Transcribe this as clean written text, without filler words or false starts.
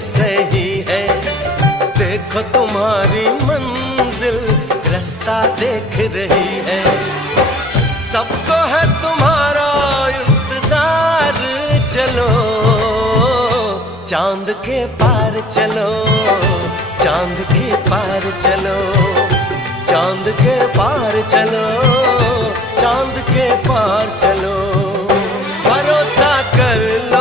सही है। देखो तुम्हारी मंजिल रास्ता देख रही है। सबको है तुम्हारा इंतजार, चलो चांद के पार चलो, चांद के पार चलो, चांद के पार चलो, चांद के पार चलो। भरोसा कर लो